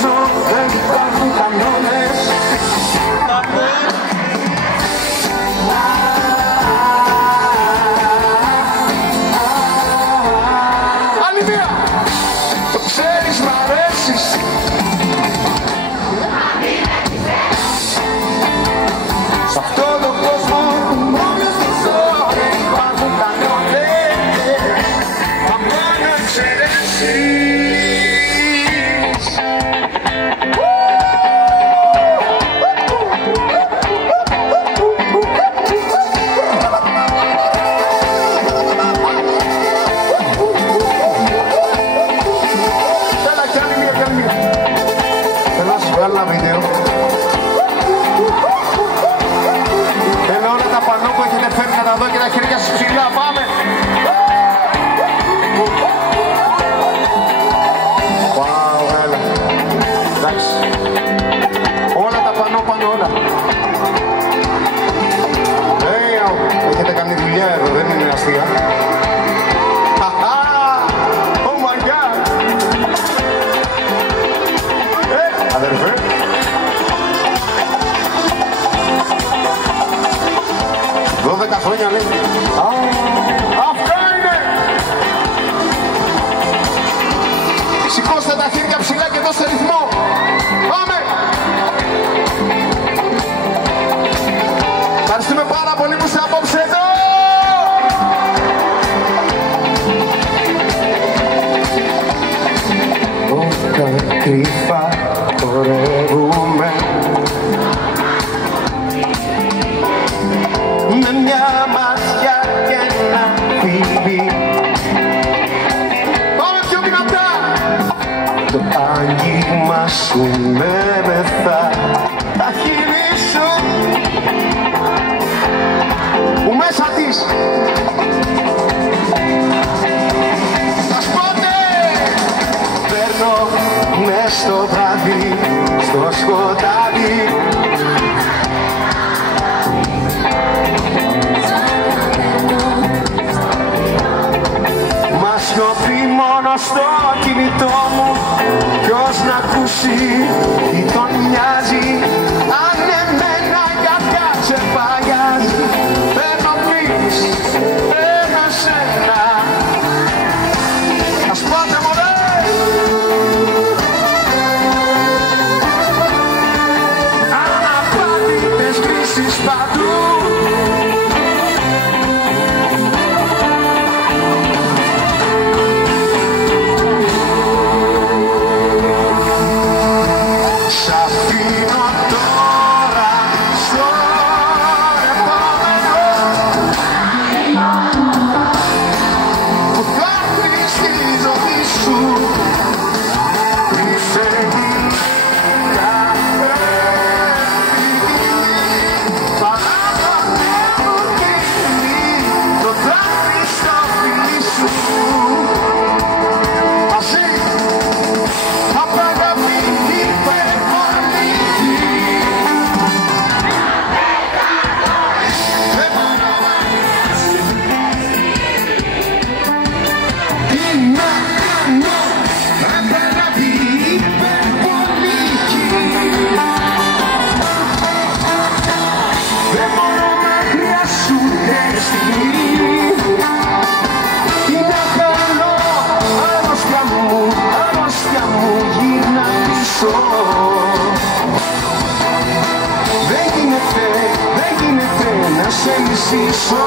ζω δεν υπάρχουν κανόνες. Άλλη μία! Το ξέρεις μ' αρέσεις. Σ' αυτόν τον κόσμο που μόνος του ζω δεν υπάρχουν κανόνες. Μα μόνο εξαιρέσεις. Ένα βίντεο. Θέλω όλα τα πανό που έχετε φέρει να τα δω και τα χέρια σας ψηλά. Πάμε! Wow, έλα. Εντάξει. Όλα τα πανό πάνω όλα. Έχετε κάνει δουλειά εδώ, δεν είναι αστεία. Αδερφέ. Δώδεκα χρόνια λέει. Αυτά είναι. Σηκώστε τα χέρια ψηλά και δώστε ρυθμό. Πάμε. Ευχαριστούμε πάρα πολύ που είστε απόψε εδώ. Όταν κρυφά χορεύουμε με μια ματιά και ένα φίλι. Πάμε πιο δυνατά. Το άγγιγμα σου με μεθά. Τα χείλη σου που μέσα της τα σπότε παίρνω μες στο βράδυ, στο σκοτάδι. Μα σιωπή μόνο στο κινητό μου. Ποιος να ακούσει τι τον νοιάζει. Αν εμένα η καρδιά σε παγιάζει. Παίρνω πεις, παίρνω σένα. Ας πάτε μωρέ. Αναπάντητες κρίσεις παντού. Δεν γίνεται να σε μισήσω.